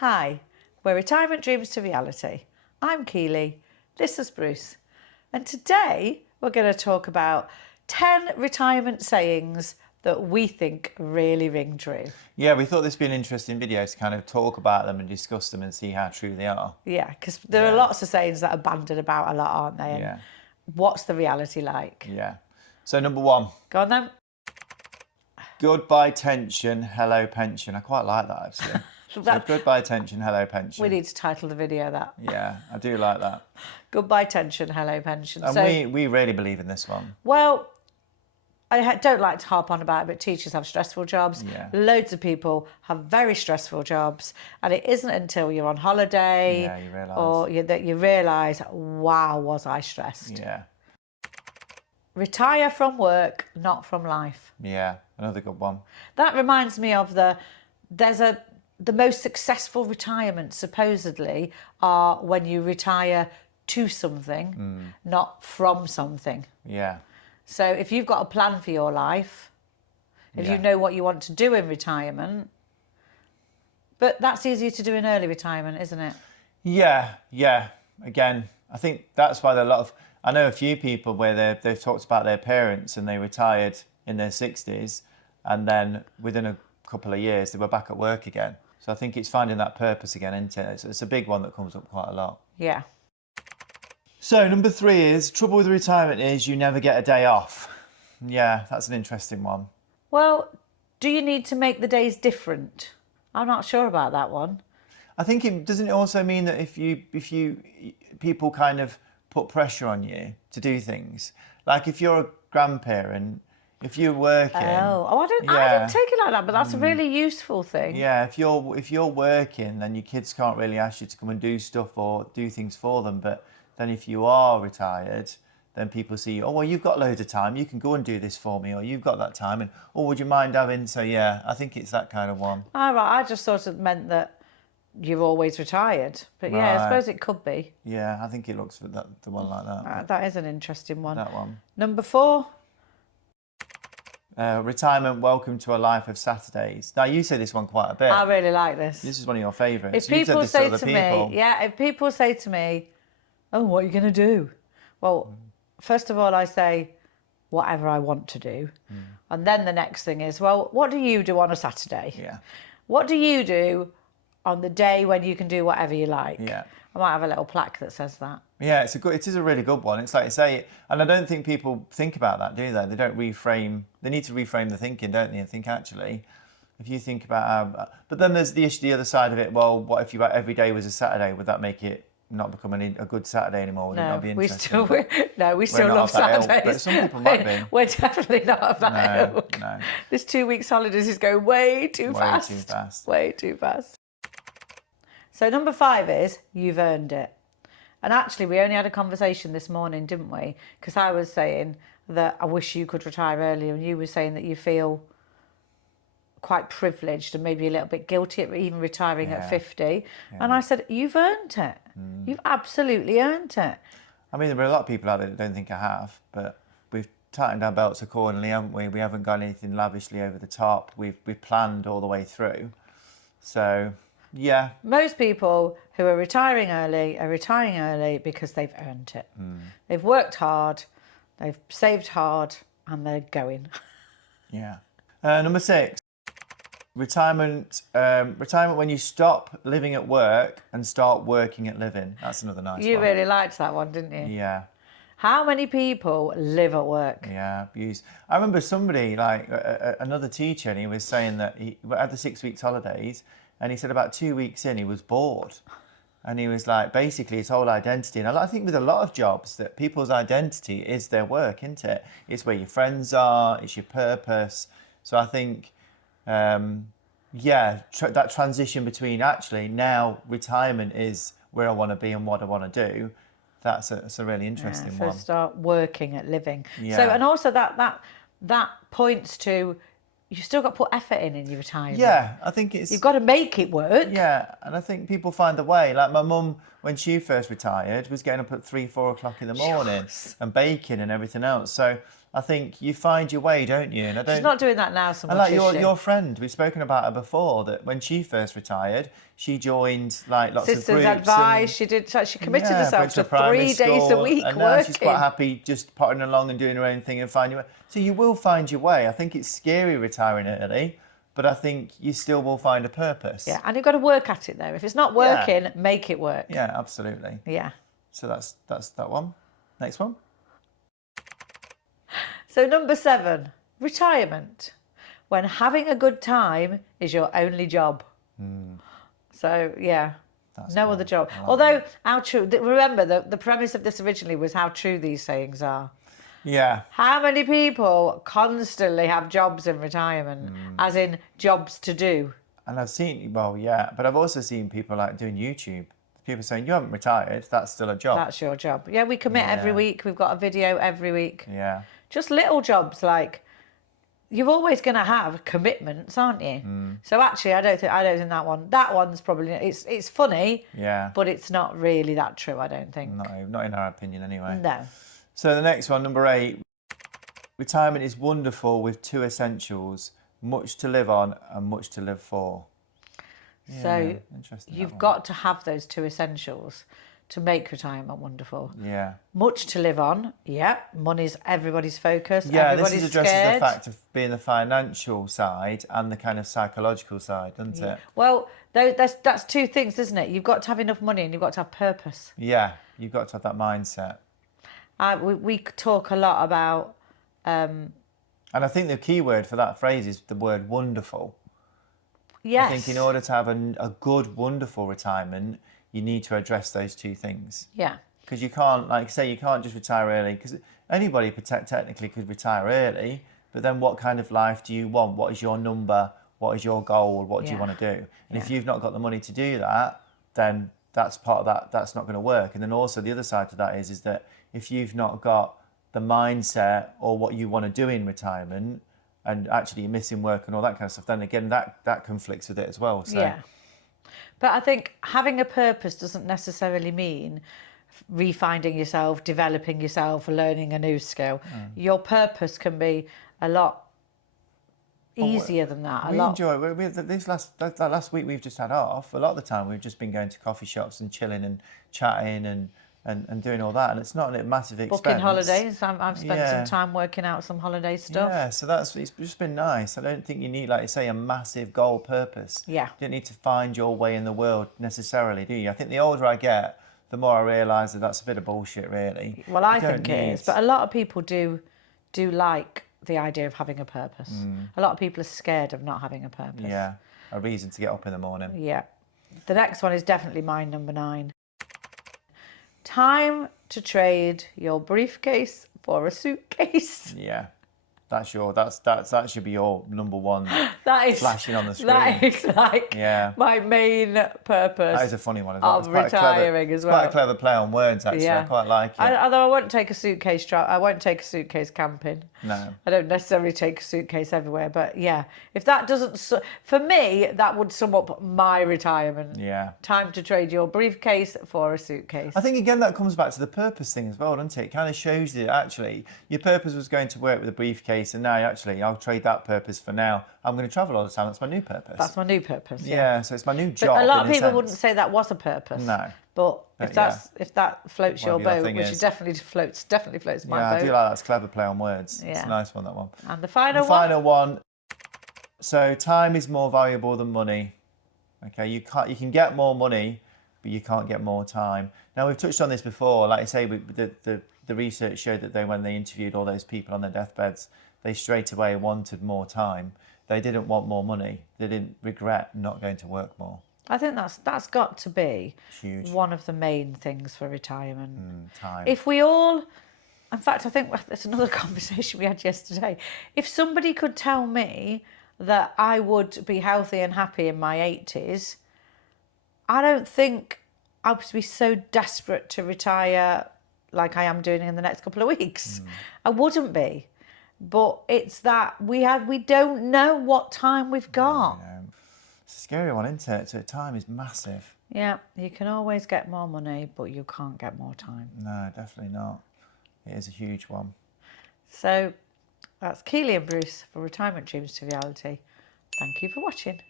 Hi, we're Retirement Dreams to Reality. I'm Keely, this is Bruce, and today we're going to talk about 10 retirement sayings that we think really ring true. Yeah, we thought this would be an interesting video to kind of talk about them and discuss them and see how true they are. Yeah, because there are lots of sayings that are bandied about a lot, aren't they? And what's the reality like? Yeah. So number one. Go on then. Goodbye tension, hello pension. I quite like that actually. So goodbye tension, hello pension. We need to title the video that. Yeah, I do like that. Goodbye tension, hello pension. And we really believe in this one. Well, I don't like to harp on about it, but teachers have stressful jobs. Yeah. Loads of people have very stressful jobs. And it isn't until you're on holiday that you realise, wow, was I stressed? Yeah. Retire from work, not from life. Yeah, another good one. That reminds me of the most successful retirements supposedly are when you retire to something, not from something. Yeah. So if you've got a plan for your life, if you know what you want to do in retirement, but that's easier to do in early retirement, isn't it? Yeah. Again, I think that's why I know a few people where they've talked about their parents and they retired in their 60s and then within a couple of years they were back at work again. So I think it's finding that purpose again, isn't it? It's a big one that comes up quite a lot. Yeah. So number 3 is, trouble with retirement is you never get a day off. Yeah, that's an interesting one. Well, do you need to make the days different? I'm not sure about that one. I think it doesn't also mean that if people kind of put pressure on you to do things. Like if you're a grandparent, if you're working. I didn't take it like that, but that's a really useful thing. Yeah, if you're working, then your kids can't really ask you to come and do stuff or do things for them. But then if you are retired, then people see, oh, well, you've got loads of time. You can go and do this for me, or you've got that time. And, oh, would you mind having? So, yeah, I think it's that kind of one. All right, I just sort of meant that you're always retired. But yeah, I suppose it could be. Yeah, I think it looks for the one like that. That is an interesting one. That one. Number 4. Retirement, welcome to a life of Saturdays. Now, you say this one quite a bit. I really like this. This is one of your favourites. If people say to me, oh, what are you going to do? Well, first of all, I say, whatever I want to do. And then the next thing is, well, what do you do on a Saturday? Yeah. What do you do on the day when you can do whatever you like? Yeah. I might have a little plaque that says that. Yeah, it is a really good one. It's like you say, and I don't think people think about that, do they? They don't reframe. They need to reframe the thinking, don't they? And think actually, if you think about, but then there's the other side of it. Well, what if every day was a Saturday? Would that make it not become a good Saturday anymore? Would it not be interesting? We still love Saturdays. But some people might be. We're definitely not of that ilk. No. This 2 weeks holidays is going way too fast. Way too fast. So number 5 is, you've earned it. And actually, we only had a conversation this morning, didn't we? Because I was saying that I wish you could retire earlier, and you were saying that you feel quite privileged and maybe a little bit guilty at even retiring at 50. Yeah. And I said, you've earned it. You've absolutely earned it. I mean, there are a lot of people out there that don't think I have, but we've tightened our belts accordingly, haven't we? We haven't got anything lavishly over the top. We've planned all the way through. So, yeah. Most people who are retiring early because they've earned it. They've worked hard, they've saved hard, and they're going. Yeah. Number 6. Retirement when you stop living at work and start working at living. That's another nice one. You really liked that one, didn't you? Yeah. How many people live at work? Yeah, abuse. I remember somebody, like another teacher, and he was saying that he had the 6 weeks holidays, and he said about 2 weeks in he was bored. And he was like, basically his whole identity, and I think with a lot of jobs that people's identity is their work, isn't it? It's where your friends are, it's your purpose. So I think, that transition between actually now retirement is where I want to be and what I want to do. That's a really interesting one. So start working at living. Yeah. So, and also that points to, you've still got to put effort in your retirement. Yeah, I think you've got to make it work. Yeah, and I think people find a way. Like my mum, when she first retired, was getting up at 3-4 o'clock in the morning and baking and everything else. So I think you find your way, don't you? And I don't. She's not doing that now so much, And like is she? your friend, we've spoken about her before. That when she first retired, she joined like lots Sisters of groups. Advice. She did. She committed herself went to primary 3 days a school, week and now working. she's quite happy just pottering along and doing her own thing and finding your way. So you will find your way. I think it's scary retiring early, but I think you still will find a purpose. Yeah, and you've got to work at it though. If it's not working, make it work. Yeah, absolutely. Yeah. So that's that one. Next one. So number 7, retirement. When having a good time is your only job. So yeah, no other job. Although how true? Remember the premise of this originally was how true these sayings are. Yeah. How many people constantly have jobs in retirement, as in jobs to do? And I've seen, but I've also seen people like doing YouTube. People saying, you haven't retired, that's still a job. That's your job. Yeah, we commit every week. We've got a video every week. Yeah. Just little jobs like you're always going to have commitments, aren't you? So actually, I don't think that one. That one's probably it's funny. Yeah. But it's not really that true. I don't think. No, not in our opinion anyway. No. So the next one, number 8. Retirement is wonderful with 2 essentials: much to live on and much to live for. Yeah, So interesting. you've got to have those 2 essentials to make retirement wonderful. Yeah. Much to live on. Yeah. Money's everybody's focus. Yeah, everybody's this addresses scared. the fact of being the financial side and the kind of psychological side, doesn't it? Well, that's 2 things, isn't it? You've got to have enough money and you've got to have purpose. Yeah, you've got to have that mindset. We talk a lot about. And I think the key word for that phrase is the word wonderful. Yes. I think in order to have a good, wonderful retirement, you need to address those 2 things. Yeah. Because you can't, like say, you can't just retire early. Because anybody technically could retire early, but then what kind of life do you want? What is your number? What is your goal? What do you want to do? And if you've not got the money to do that, then that's part of that. That's not going to work. And then also the other side to that is that if you've not got the mindset or what you want to do in retirement, and actually you're missing work and all that kind of stuff, then again that conflicts with it as well. So. Yeah. But I think having a purpose doesn't necessarily mean refinding yourself, developing yourself, learning a new skill. Your purpose can be a lot easier than that. That last week we've just had off. A lot of the time we've just been going to coffee shops and chilling and chatting and doing all that, and it's not a massive expense. Booking holidays. I've spent some time working out some holiday stuff. Yeah, so it's just been nice. I don't think you need, like you say, a massive goal purpose. Yeah. You don't need to find your way in the world necessarily, do you? I think the older I get, the more I realise that that's a bit of bullshit, really. Well, I think it is, but a lot of people do like the idea of having a purpose. A lot of people are scared of not having a purpose. Yeah, a reason to get up in the morning. Yeah. The next one is definitely mine, number 9. Time to trade your briefcase for a suitcase. Yeah. That should be your number 1 That is flashing on the screen. That is like my main purpose. That is a funny one as well. Of retiring as well. Quite a clever play on words, actually. Yeah. I quite like it. Although I won't take a suitcase I won't take a suitcase camping. No. I don't necessarily take a suitcase everywhere, but yeah, if that doesn't, for me, that would sum up my retirement. Yeah. Time to trade your briefcase for a suitcase. I think again that comes back to the purpose thing as well, doesn't it? It kind of shows you that actually your purpose was going to work with a briefcase, and now I'll trade that purpose for now. I'm going to travel all the time. That's my new purpose. That's my new purpose. Yeah, so it's my new job. But a lot of people wouldn't say that was a purpose. No. But if that floats your boat, which it definitely floats my boat. Yeah, I do like that. It's clever play on words. Yeah. It's a nice one, that one. And the final one. So time is more valuable than money. Okay, you can get more money, but you can't get more time. Now we've touched on this before. Like I say, the research showed that when they interviewed all those people on their deathbeds, they straight away wanted more time. They didn't want more money. They didn't regret not going to work more. I think that's got to be huge. One of the main things for retirement. Time. If we all, in fact, I think there's another conversation we had yesterday. If somebody could tell me that I would be healthy and happy in my 80s, I don't think I would be so desperate to retire like I am doing in the next couple of weeks. I wouldn't be. But it's that we don't know what time we've got. It's a scary one, isn't it? So time is massive. Yeah, you can always get more money, but you can't get more time. No, definitely not. It is a huge one. So That's Keely and Bruce for Retirement Dreams to Reality. Thank you for watching.